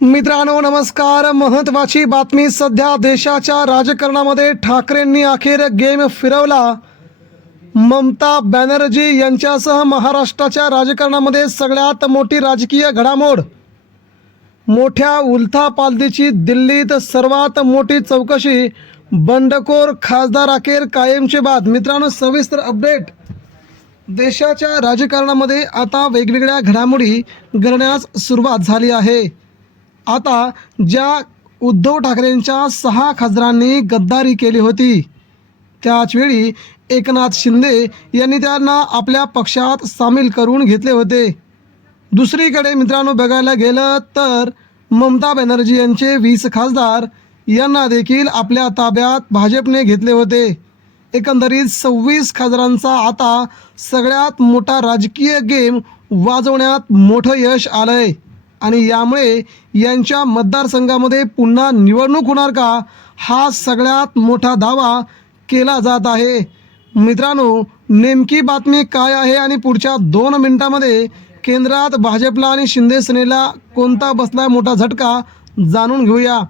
मित्रांनो नमस्कार. महत्त्वाची बातमी. सध्या देशाच्या राजकारणामध्ये ठाकरेंनी अखेर गेम फिरवला. ममता बॅनर्जी यांच्यासह महाराष्ट्राच्या राजकारणामध्ये सगळ्यात मोठी राजकीय घडामोड. मोठ्या उलथापालथीची दिल्लीत सर्वात मोठी चौकशी. बंडखोर खासदार अखेर कायमचे बाद. मित्रांनो सविस्तर अपडेट. देशाच्या राजकारणामध्ये आता वेगवेगळ्या घडामोडी घडण्यास सुरुवात झाली आहे. आता ज्या उद्धव ठाकरेंच्या 6 खासदारांनी गद्दारी केली होती, त्याचवेळी एकनाथ शिंदे यांनी त्यांना आपल्या पक्षात सामील करून घेतले होते. दुसरीकडे मित्रांनो बघायला गेलं तर ममता बॅनर्जी यांचे 20 खासदार यांना देखील आपल्या ताब्यात भाजपने घेतले होते. एकंदरीत 26 खासदारांचा आता सगळ्यात मोठा राजकीय गेम वाजवण्यात मोठं यश आलं आहे. आणि यामुळे यांच्या मतदारसंघामध्ये पुन्हा निवडणूक होणार का, हा सगळ्यात मोठा दावा केला जात आहे. मित्रांनो नेमकी बातमी काय आहे आणि पुढच्या 2 मिनिटांमध्ये केंद्रात भाजपला आणि शिंदे सेनेला कोणता बसला मोठा झटका जाणून घेऊया.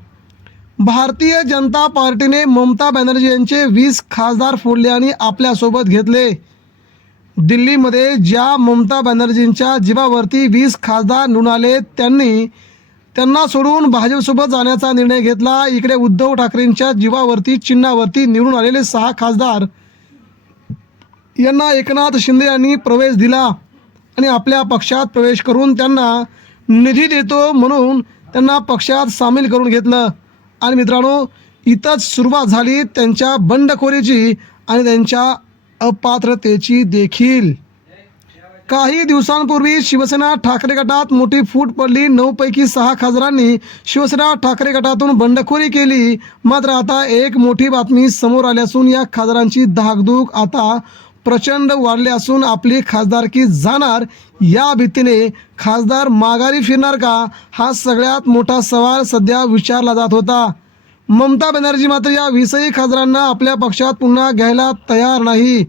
भारतीय जनता पार्टीने ममता बॅनर्जी यांचे 20 खासदार फोडले आणि आपल्यासोबत घेतले. दिल्लीमध्ये ज्या ममता बॅनर्जींच्या जीवावरती 20 खासदार निवडून आले त्यांना सोडून भाजपसोबत जाण्याचा निर्णय घेतला. इकडे उद्धव ठाकरेंच्या जीवावरती चिन्हावरती निवडून आलेले 6 खासदार यांना एकनाथ शिंदे यांनी प्रवेश दिला आणि आपल्या पक्षात प्रवेश करून त्यांना निधी देतो म्हणून त्यांना पक्षात सामील करून घेतलं. आणि मित्रांनो इथंच सुरुवात झाली त्यांच्या बंडखोरीची आणि त्यांच्या अपात्रतेची देखील. काही दिवसांपूर्वी शिवसेना ठाकरे गटात मोठी फूट पडली. 9 पैकी 6 खासदारांनी शिवसेना ठाकरे गटातून बंडखोरी केली. मात्र आता एक मोठी बातमी समोर आली असून या खासदारांची धाकधूक आता प्रचंड वाढली असून आपली खासदारकी जाणार या भीतीने खासदार माघारी फिरणार का, हा सगळ्यात मोठा सवाल सध्या विचारला जात होता. ममता बॅनर्जी मात्र या 20 खासदारांना आपल्या पक्षात पुन्हा घ्यायला तयार नाही.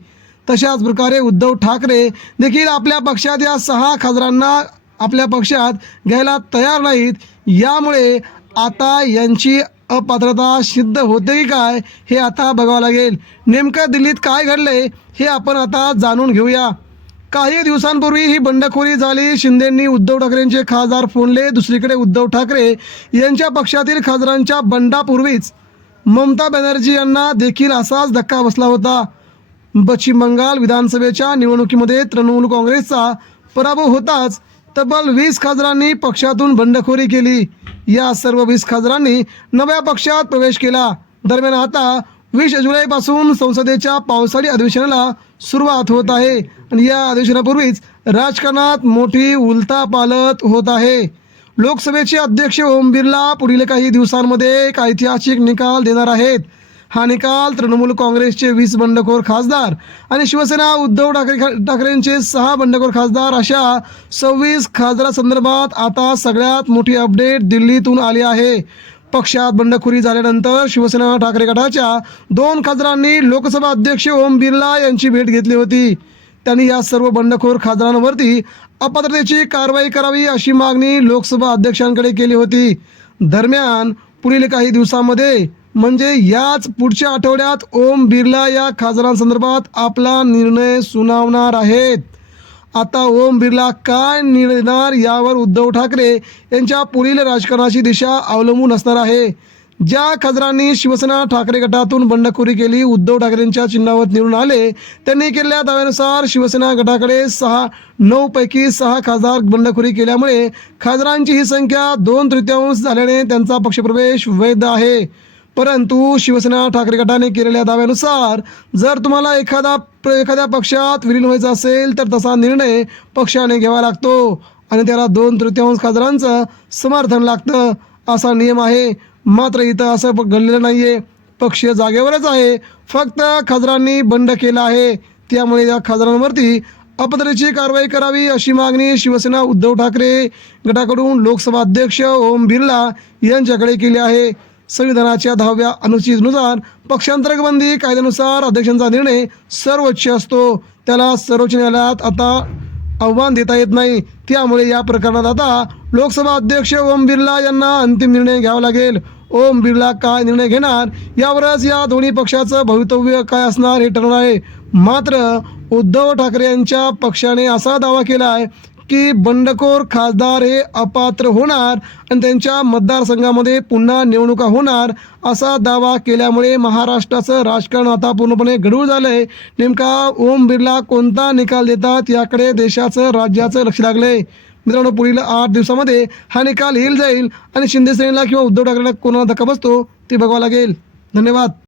तशाच प्रकारे उद्धव ठाकरे देखील आपल्या पक्षात या 6 खासदारांना आपल्या पक्षात घ्यायला तयार नाहीत. यामुळे आता यांची अपात्रता सिद्ध होते की काय हे आता बघावं लागेल. नेमकं दिल्लीत काय घडले हे आपण आता जाणून घेऊया. काही दिवसांपूर्वी ही बंडखोरी झाली. शिंदेंनी उद्धव ठाकरेंचे खासदार फोडले. दुसरीकडे उद्धव ठाकरे यांच्या पक्षातील खासदारांच्या बंडापूर्वीच ममता बॅनर्जी यांना देखील असाच धक्का बसला होता. पश्चिम बंगाल विधानसभेच्या निवडणुकीमध्ये तृणमूल काँग्रेसचा पराभव होताच तब्बल 20 खासदारांनी पक्षातून बंडखोरी केली. या सर्व 20 खासदारांनी नव्या पक्षात प्रवेश केला. दरम्यान आता 20 जुलैपासून संसदेच्या पावसाळी अधिवेशनाला सुरुवात होत आहे आणि या अधिवेशनापूर्वीच राजकारणात मोठी उलथापालथ होत आहे. लोकसभेचे अध्यक्ष ओम बिर्ला पुढील काही दिवसांमध्ये एक ऐतिहासिक निकाल देणार आहेत. हा निकाल तृणमूल काँग्रेसचे 20 बंडखोर खासदार आणि शिवसेना उद्धव ठाकरेंचे 6 बंडखोर खासदार अशा 26 खासदारांसंदर्भात आता सगळ्यात मोठी अपडेट दिल्लीतून आली आहे. पक्षात बंडखोरी झाल्यानंतर शिवसेना ठाकरे गटाच्या 2 खासदारांनी लोकसभा अध्यक्ष ओम बिर्ला यांची भेट घेतली होती. त्यांनी या सर्व बंडखोर खासदारांवरती अपात्रतेची कारवाई करावी अशी मागणी लोकसभा अध्यक्षांकडे केली होती. दरम्यान पुढील काही दिवसांमध्ये म्हणजे याच पुढच्या आठवड्यात ओम बिर्ला या खासदारांसंदर्भात आपला निर्णय सुनावणार आहेत. आता ओम बिर्ला काय निर्णय देणार यावर उद्धव ठाकरे यांच्या पुढील राजकारणाची दिशा अवलंबून असणार आहे. ज्या खासदारांनी शिवसेना ठाकरे गटातून बंडखोरी केली, उद्धव ठाकरेंच्या चिन्हावर निवडून आले, त्यांनी केलेल्या दाव्यानुसार शिवसेना गटाकडे 9 पैकी 6 खासदार बंडखोरी केल्यामुळे खासदारांची ही संख्या 2/3 झाल्याने त्यांचा पक्षप्रवेश वैध आहे. परंतु शिवसेना ठाकरे गटाने केलेल्या दाव्यानुसार जर तुम्हाला एखाद्या पक्षात विलीन व्हायचं असेल तर तसा निर्णय पक्षाने घ्यावा लागतो आणि त्याला 2/3 खासदारांचं समर्थन लागतं असा नियम आहे. मात्र इथं असं घडलेलं नाही आहे. पक्ष जागेवरच आहे, फक्त खासदारांनी बंड केला आहे. त्यामुळे या खासदारांवरती अपात्रतेची कारवाई करावी अशी मागणी शिवसेना उद्धव ठाकरे गटाकडून लोकसभा अध्यक्ष ओम बिर्ला यांच्याकडे केली आहे. संविधानाच्या 10व्या अनुच्छेदानुसार पक्षांतर्गत बंदी कायद्यानुसार अध्यक्षांचा निर्णय सर्वोच्च असतो. त्याला सर्वोच्च न्यायालयात आता आव्हान देता येत नाही. त्यामुळे या प्रकरणात आता लोकसभा अध्यक्ष ओम बिर्ला यांना अंतिम निर्णय घ्यावा लागेल. ओम बिर्ला काय निर्णय घेणार यावरच या दोन्ही पक्षाचं भवितव्य काय असणार हे ठरणार आहे. मात्र उद्धव ठाकरे यांच्या पक्षाने असा दावा केला आहे की बंडखोर खासदार हे अपात्र होणार आणि त्यांच्या मतदारसंघामध्ये पुन्हा निवडणुका होणार असा दावा केल्यामुळे महाराष्ट्राचं राजकारण आता पूर्णपणे गढूळ झालं आहे. नेमका ओम बिर्ला कोणता निकाल देतात याकडे देशाचं राज्याचं लक्ष लागलं आहे. मित्रांनो, पुढील 8 दिवसामध्ये हा निकाल येईल जाईल आणि शिंदे सेनेला किंवा उद्धव ठाकरेंना कोणाला धक्का बसतो ते बघावं लागेल. धन्यवाद.